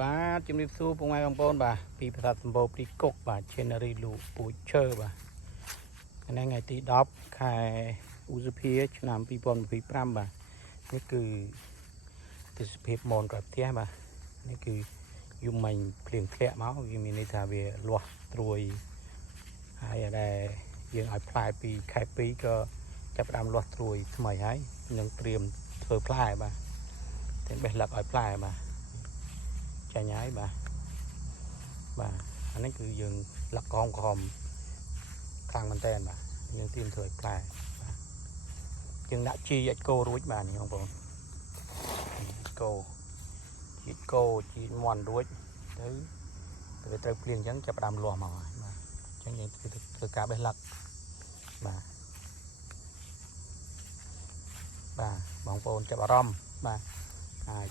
បាទជំរាបសួរពុកម៉ែបងប្អូនបាទពីប្រាសាទសម្បូរព្រីកុកបាទ Cherry លូពូឈើបាទថ្ងៃទី10ខែឧសភាឆ្នាំ2025បាទនេះគឺទេសភាពមនក្រៅផ្ទះបាទនេះគឺយំមិញភ្លៀងធ្លាក់មកវាមានន័យថាវាលាស់ត្រួយហើយដែលយើងឲ្យផ្លែពីខែ2ក៏ចាប់ផ្ដើមលាស់ត្រួយថ្មីហើយនឹងត្រៀមធ្វើផ្លែបាទតែបេះលឹកឲ្យផ្លែបាទចាញ់ហើយបាទអានេះគឺយើងលឹកក្រហមខ្លាំងមែនតើបាទយើងត្រៀមធ្វើឲ្យផ្លែបាទយើងដាក់ជីឲ្យគោរួចបាទនេះបងប្អូនគោជីមន់រួចទៅវាត្រូវភ្លៀងអញ្ចឹងចាប់ផ្ដើមលាស់មកហើយបាទអញ្ចឹងយើងធ្វើការបេះលឹកបាទបងប្អូនចាប់អារម្មណ៍បាទអាច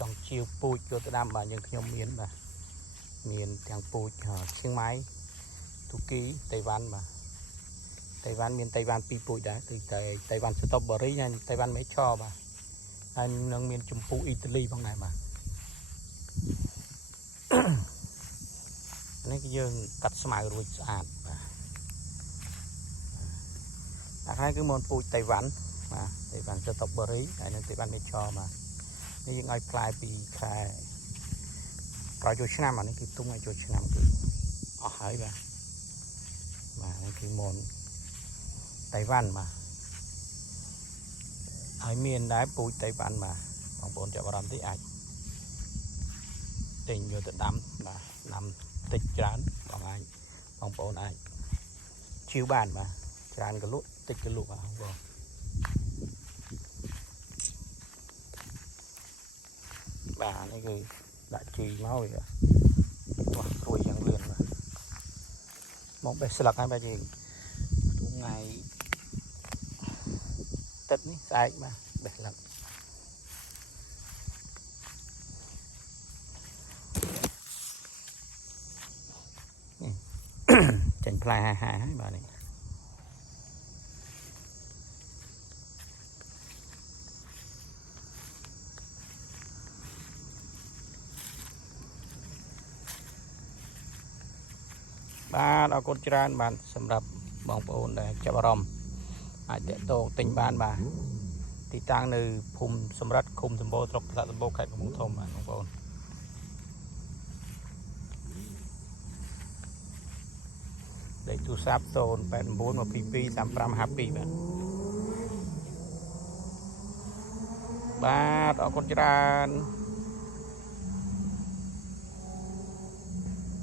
ចង់ជាវពូជយកទៅដាំបាទយើងខ្ញុំមានបាទមានទាំងពូជឈៀងម៉ៃទូគីតៃវ៉ាន់បាទតៃវ៉ាន់មានតៃវ៉ាន់2ពូជដែរគឺតៃវ៉ាន់ស្ទ្រូប៊ឺរីហើយតៃវ៉ាន់មេឆបាទហើយនឹងមានចម្ពោះអ៊ីតាលីផងដែរបាទនេះគឺយើងកាត់ស្មៅរួចស្អាតបាទអានេះគឺមកពូជតៃវ៉ាន់បាទតៃវ៉ាន់ស្ទ្រូប៊ឺរីហើយនឹងតៃវ៉ាន់មេឆបាទនេះយើងឲ្យផ្លែពីខែក្រោយចូលឆ្នាំអានេះគឺទុំឲ្យចូលឆ្នាំគឺអស់ហើយបាទនេះគឺមនតៃវ៉ាន់បាទហើយមានដែរពូជតៃវ៉ាន់បាទបងប្អូនចាប់អារម្មណ៍តិចអាចទិញយកទៅដាំបាទដាំតិចច្រើនបងប្អូនអាចជឿបានបាទច្រើនក៏លក់តិចក៏លក់បាទបងប្អូនបាទនេះគឺដាក់ជីមកវាវាស់ត្រួយយ៉ាងលឿនបាទមកបេះស្លឹកហើយបាទយើងថ្ងៃទឹកនេះស្អែកបាទបេះស្លឹកចេញផ្លែហាហើយបាទនេះបាទអរគុណច្រើនបាទសម្រាប់បងប្អូនដែលចាប់អារម្មណ៍អាចតាក់ទងទិញបានបាទទីតាំងនៅភូមិសំរិទ្ធឃុំសម្បូរស្រុកប្រាសាទសម្បូរខេត្តកំពង់ធំបាទបងប្អូនលេខទូរស័ព្ទ089223552បាទអរគុណច្រើន